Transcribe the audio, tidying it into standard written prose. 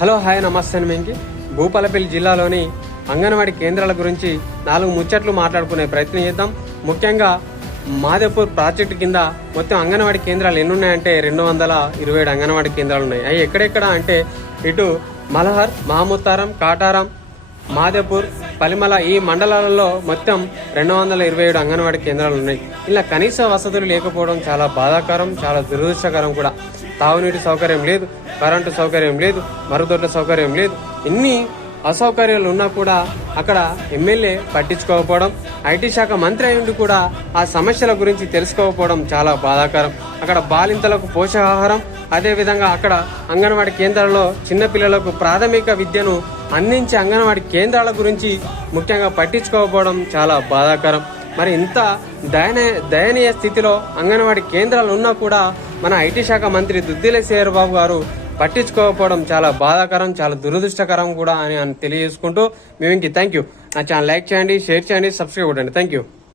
Hello hi నమస్తే వెంకి. భూపాలపల్లి జిల్లాలోని అంగన్వాడీ కేంద్రాల గురించి 4 ముచ్చట్లు మాట్లాడుకునే ప్రయత్నం చేద్దాం. ముఖ్యంగా మాదేపూర్ ప్రాజెక్టు కింద మొత్తం అంగన్వాడీ కేంద్రాలు ఎన్ని ఉన్నాయంటే 227 అంగన్వాడీ కేంద్రాలు ఉన్నాయి. అవి ఎక్కడెక్కడ అంటే ఇటు మలహర్, మహముత్తారం, కాటారం, మాదేపూర్, పలిమల ఈ మండలాలలో మొత్తం 227 అంగన్వాడీ కేంద్రాలు ఉన్నాయి. ఇలా కనీస వసతులు లేకపోవడం చాలా బాధాకరం, చాలా దురదృష్టకరం కూడా. తాగునీటి సౌకర్యం లేదు, కరెంటు సౌకర్యం లేదు, మరుగుదొడ్ల సౌకర్యం లేదు. ఇన్ని అసౌకర్యాలు ఉన్నా కూడా అక్కడ ఎమ్మెల్యే పట్టించుకోకపోవడం, ఐటీ శాఖ మంత్రి అయ్యుండి కూడా ఆ సమస్యల గురించి తెలుసుకోకపోవడం చాలా బాధాకరం. అక్కడ బాలింతలకు పోషకాహారం, అదేవిధంగా అక్కడ అంగన్వాడీ కేంద్రాల్లో చిన్నపిల్లలకు ప్రాథమిక విద్యను అందించే అంగన్వాడీ కేంద్రాల గురించి ముఖ్యంగా పట్టించుకోకపోవడం చాలా బాధాకరం. మరి ఇంత దయనీయ స్థితిలో అంగన్వాడీ కేంద్రాలు ఉన్నా కూడా మన ఐటీ శాఖ మంత్రి దుద్దిల శ్రీహరి బాబు గారు పట్టించుకోకపోవడం చాలా బాధాకరం, చాలా దురదృష్టకరం కూడా అని తెలియజేసుకుంటూ మేము థ్యాంక్ యూ. నా ఛానల్ లైక్ చేయండి, షేర్ చేయండి, సబ్స్క్రైబ్ కొట్టండి. Thank you.